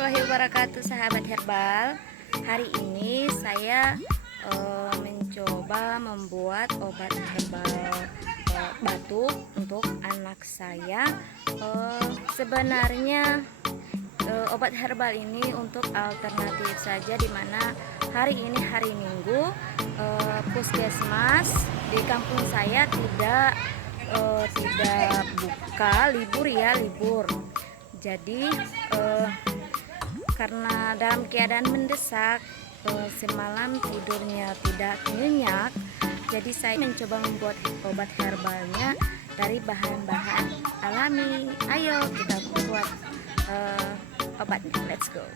warahmatullahi wabarakatuh, sahabat herbal. Hari ini saya mencoba membuat obat herbal batuk untuk anak saya. Sebenarnya obat herbal ini untuk alternatif saja, dimana hari ini hari Minggu puskesmas di kampung saya tidak buka, libur. Jadi karena dalam keadaan mendesak, semalam tidurnya tidak nyenyak, jadi saya mencoba membuat obat herbalnya dari bahan-bahan alami. Ayo kita buat obatnya, let's go.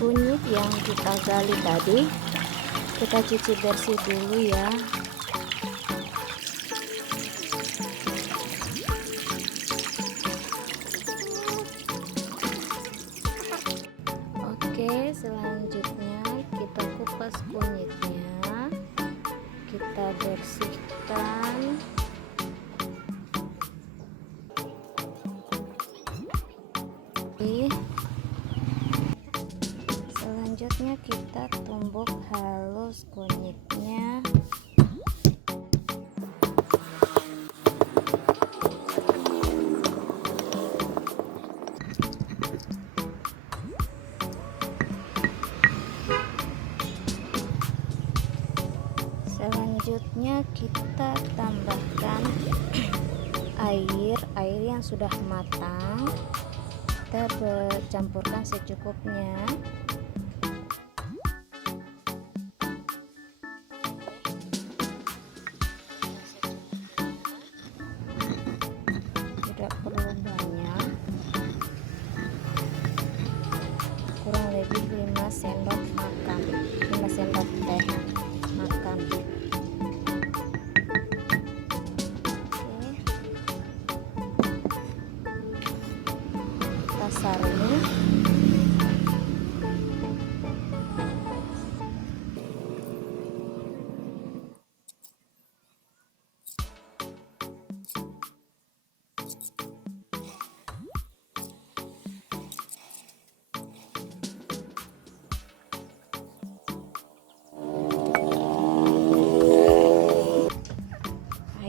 Kunyit yang kita gali tadi kita cuci bersih dulu ya. Oke, selanjutnya kita kupas kunyitnya, kita bersihkan. Selanjutnya kita tumbuk halus kunyitnya. Selanjutnya kita tambahkan air yang sudah matang, kita campurkan secukupnya. Tidak perlu banyak, kurang lebih 5 sendok makan, 5 sendok teh makan. Kita saring.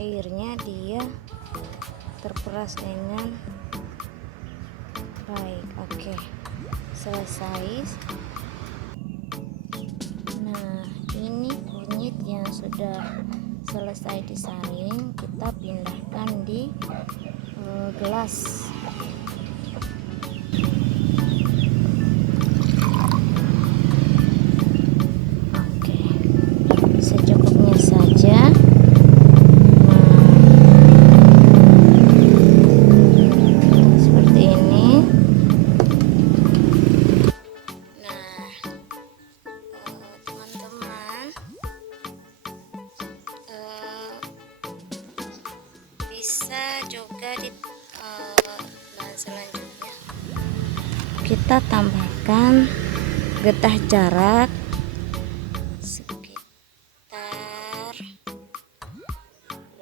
Airnya dia terperas dengan baik. Oke, selesai. Nah, ini kunyit yang sudah selesai disaring, kita pindahkan di gelas. Oke, secukupnya saja. Bisa juga di bahan selanjutnya kita tambahkan getah jarak sekitar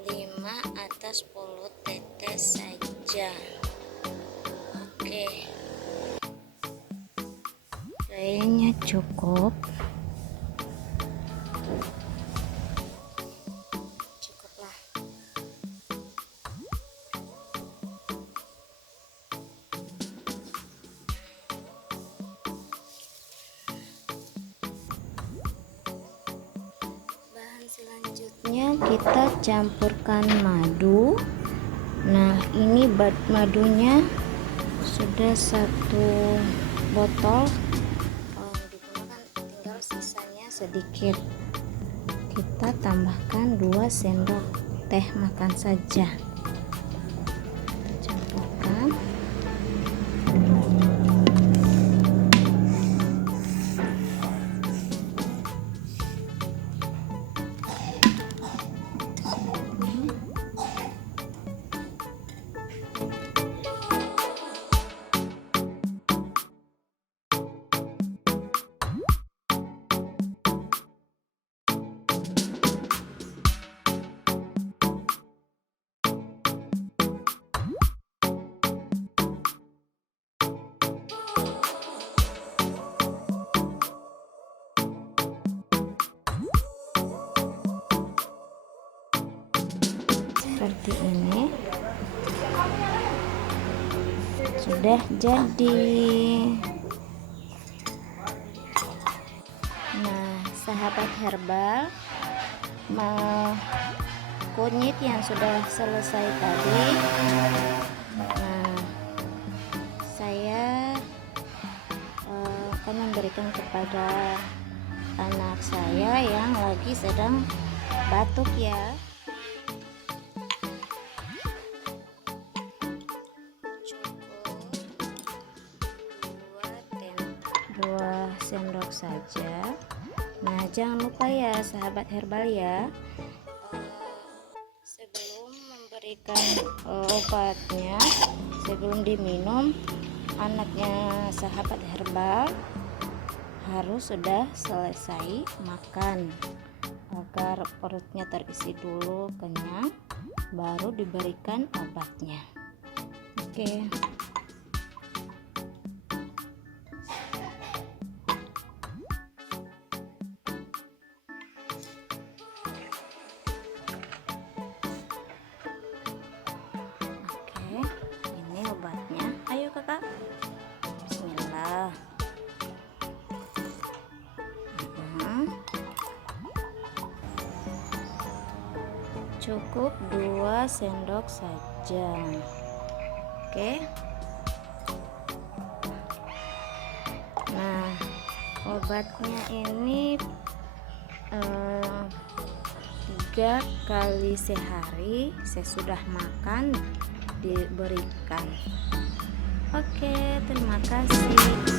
5 atau 10 tetes saja. Oke, kayaknya cukup. selanjutnya kita campurkan madu. Nah, ini madunya sudah 1 botol. Digunakan, tinggal sisanya sedikit. Kita tambahkan 2 sendok teh makan saja. Kita campurkan. Seperti ini sudah jadi. Nah, sahabat herbal, kunyit yang sudah selesai tadi, nah, saya akan memberikan kepada anak saya yang lagi sedang batuk ya. 2 sendok saja. Nah, jangan lupa ya sahabat herbal ya, sebelum memberikan obatnya, sebelum diminum, anaknya sahabat herbal harus sudah selesai makan agar perutnya terisi dulu, kenyang, baru diberikan obatnya. Oke. Ini obatnya. Ayo kakak, bismillah. Cukup 2 sendok saja. Oke. Nah, obatnya ini 3 kali sehari sesudah makan diberikan. Oke, terima kasih.